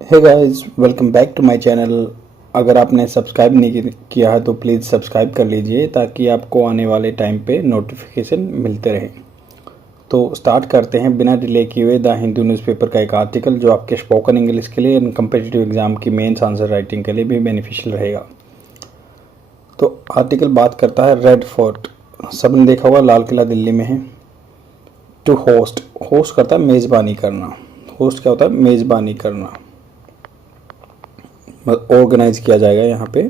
Hey guys, welcome back to my channel. अगर आपने subscribe नहीं किया है तो प्लीज़ सब्सक्राइब कर लीजिए ताकि आपको आने वाले टाइम पे नोटिफिकेशन मिलते रहें। तो स्टार्ट करते हैं बिना डिले किए हुए द हिंदू न्यूज़पेपर का एक आर्टिकल जो आपके स्पोकन इंग्लिश के लिए एंड कम्पिटिटिव एग्जाम की मेंस आंसर राइटिंग के लिए भी बेनिफिशियल रहेगा। तो आर्टिकल बात करता है रेड फोर्ट। सबने देखा होगा लाल किला दिल्ली में है। टू होस्ट, होस्ट करता है मेज़बानी करना। होस्ट क्या होता है? मेज़बानी करना, ऑर्गेनाइज किया जाएगा यहाँ पे,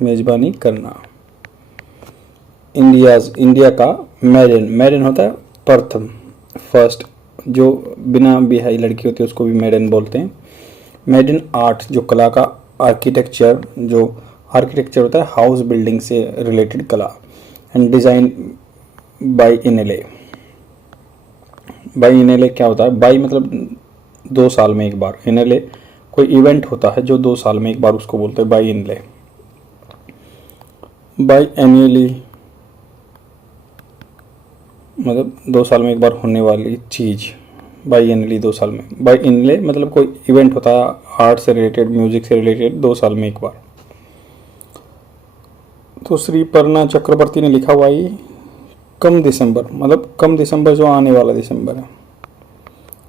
मेज़बानी करना। इंडिया का मैडन होता है प्रथम, फर्स्ट। जो बिना बिहाई लड़की होती है उसको भी मैडन बोलते हैं। मैडन आर्ट जो कला का, आर्किटेक्चर जो आर्किटेक्चर होता है हाउस बिल्डिंग से रिलेटेड कला, and design by inlay. By inlay क्या होता है? बाई मतलब 2 साल में एक बार, इनले कोई इवेंट होता है जो 2 साल में एक बार, उसको बोलते हैं बाई इनले। बाई एनुअली मतलब 2 साल में एक बार होने वाली चीज़। बाई एनली 2 साल में, बाई इनले मतलब कोई इवेंट होता है आर्ट से रिलेटेड, म्यूजिक से रिलेटेड, 2 साल में एक बार। तो श्री पर्णा चक्रवर्ती ने लिखा हुआ ये कम दिसंबर, मतलब कम दिसंबर जो आने वाला दिसंबर है,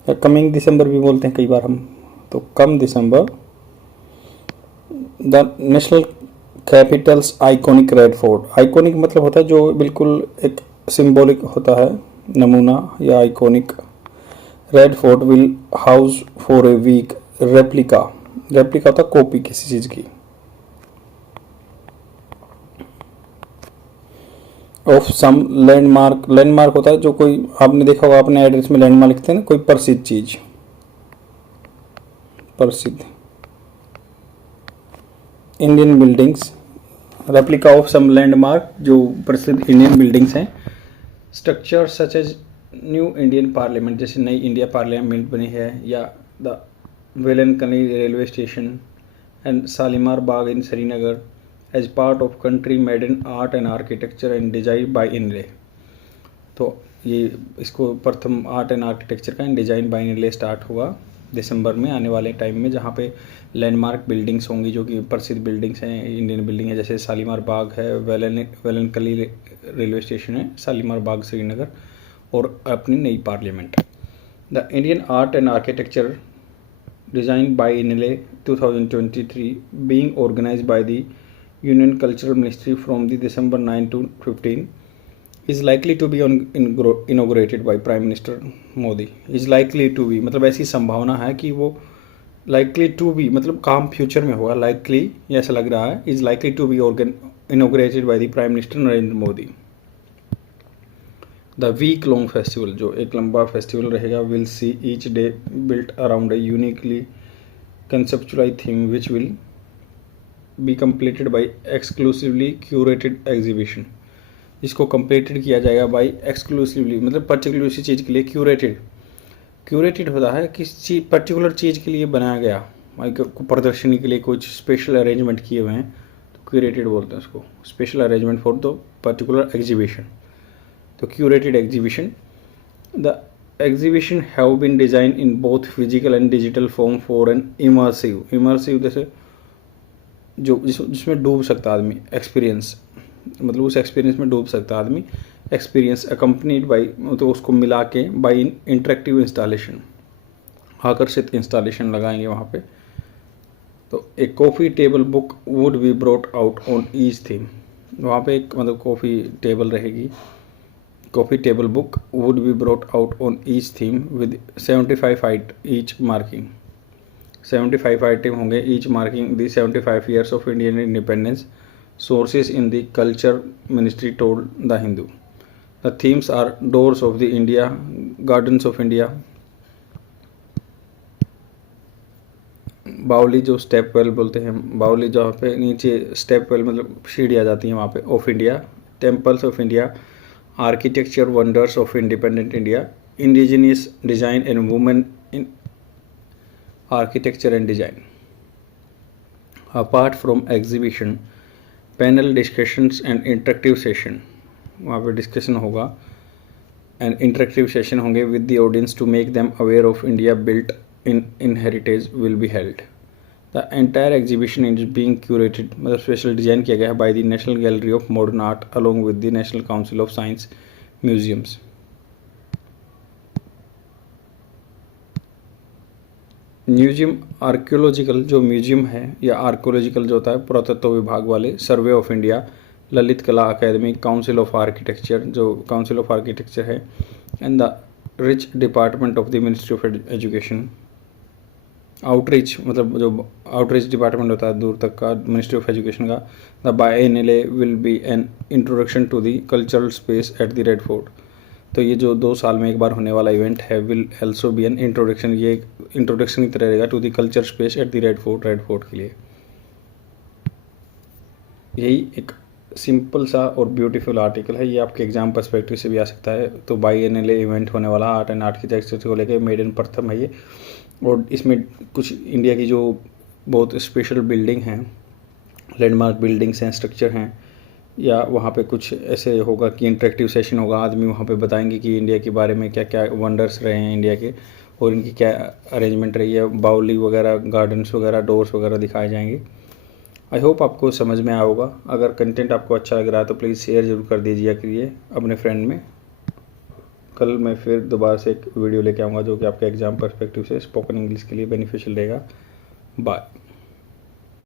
या कमिंग दिसंबर भी बोलते हैं कई बार हम। तो come December the national capital's iconic red Fort. Iconic मतलब होता है जो बिल्कुल एक सिंबॉलिक होता है, नमूना या iconic. Red fort will house for a week replica. Replica होता है कॉपी किसी चीज़ की, ऑफ सम लैंडमार्क। लैंडमार्क होता है जो कोई, आपने देखा होगा अपने एड्रेस में लैंडमार्क लिखते हैं ना, कोई प्रसिद्ध चीज़, प्रसिद्ध। Indian buildings, replica of some landmark जो प्रसिद्ध इंडियन बिल्डिंग्स हैं। Structure such as new Indian parliament, जैसे नई इंडिया पार्लियामेंट बनी है, या the Velankanni railway station and Shalimar Bagh in Srinagar as part of country made in art and architecture and design by inlay. तो ये इसको प्रथम आर्ट एंड आर्किटेक्चर का डिज़ाइन बाय इनले स्टार्ट हुआ दिसंबर में आने वाले टाइम में, जहाँ पे लैंडमार्क बिल्डिंग्स होंगी जो कि प्रसिद्ध बिल्डिंग्स हैं, इंडियन बिल्डिंग है, जैसे शालीमार बाग है, वेलनकली रेलवे स्टेशन है, शालीमार बाग श्रीनगर, और अपनी नई parliament. The Indian art and architecture design by inlay 2023 being organized by the Union Cultural Ministry from the December 9 to 15 is likely to be inaugurated by Prime Minister Modi. Is likely to be मतलब ऐसी संभावना है कि वो likely to be मतलब काम future में होगा, likely ऐसा लग रहा है, is likely to be inaugurated by the Prime Minister Narendra Modi. The week long festival जो एक लंबा फेस्टिवल रहेगा, will see each day built around a uniquely conceptualise theme which will be completed by exclusively curated exhibition. इसको completed किया जाएगा by exclusively मतलब particular उसी चीज़ के लिए, क्यूरेटेड। क्यूरेटेड होता है किसी चीज़ पर्टिकुलर चीज़ के लिए बनाया गया, प्रदर्शनी के लिए कुछ स्पेशल अरेंजमेंट किए हुए हैं, तो क्यूरेटेड बोलते हैं उसको, special arrangement for the particular exhibition. तो curated exhibition. The exhibition have been designed in both physical and digital form for an immersive जैसे जो जिसमें डूब सकता आदमी, एक्सपीरियंस मतलब उस एक्सपीरियंस में डूब सकता आदमी, एक्सपीरियंस अकम्पनीड बाई तो उसको मिला के बाई इंटरेक्टिव इंस्टॉलेशन, आकर्षित इंस्टॉलेशन लगाएंगे वहाँ पे। तो एक coffee table book would be brought out on each theme. वहाँ पे एक मतलब कॉफ़ी टेबल रहेगी, coffee table book would be brought out on each theme with 75 each marking 75 item होंगे each marking the 75 years of Indian independence, sources in the culture ministry told the Hindu. The themes are doors of the India, gardens of India, बावली जो step well बोलते हैं, बावली जहाँ पे नीचे step well मतलब सीढ़ी आ जाती है वहाँ पे, of India, temples of India, architecture wonders of independent India, indigenous design and women in architecture and design. Apart from exhibition, panel discussions and interactive session, वहाँ पे डिस्कशन होगा, एंड इंटरेक्टिव सेशन होंगे with the audience to make them aware of India built in heritage will be held. The entire exhibition is being curated, मतलब special design किया गया है by the national gallery of modern art along with the national council of science museums. Museum archaeological जो museum है या archaeological जो होता है पुरातत्व विभाग वाले, survey of India, Lalit Kala Akademi, council of architecture जो काउंसिल ऑफ आर्किटेक्चर है, and the reach department of the ministry of education. Outreach मतलब जो आउटरीच डिपार्टमेंट होता है दूर तक का मिनिस्ट्री ऑफ एजुकेशन का। The biennale will be an introduction to the cultural space at the red Fort. तो ये जो 2 साल में एक बार होने वाला इवेंट है will also be an introduction, ये एक इंट्रोडक्शन की तरह रहेगा to the culture space at the red fort के लिए। यही एक सिंपल सा और ब्यूटीफुल आर्टिकल है, ये आपके एग्जाम पर्सपेक्टिव से भी आ सकता है। तो बायएनएलए इवेंट होने वाला आर्ट एंड आर्किटेक्चर को लेकर मेड इन प्रथम है ये, और इसमें कुछ इंडिया की जो बहुत स्पेशल बिल्डिंग हैं, लैंडमार्क बिल्डिंग्स हैं, स्ट्रक्चर हैं, या वहाँ पे कुछ ऐसे होगा कि इंटरेक्टिव सेशन होगा, आदमी वहाँ पे बताएंगे कि इंडिया के बारे में क्या क्या वंडर्स रहे हैं इंडिया के, और इनकी क्या अरेंजमेंट रही है, बाउली वगैरह, गार्डन्स वगैरह, डोर्स वगैरह दिखाए जाएंगे। आई होप आपको समझ में आया होगा। अगर कंटेंट आपको अच्छा लग रहा है तो प्लीज़ शेयर ज़रूर कर दीजिए करिए अपने फ्रेंड में। कल मैं फिर दोबारा से एक वीडियो लेके आऊँगा जो कि आपके एग्ज़ाम पर्सपेक्टिव से स्पोकन इंग्लिश के लिए बेनिफिशियल रहेगा। बाय।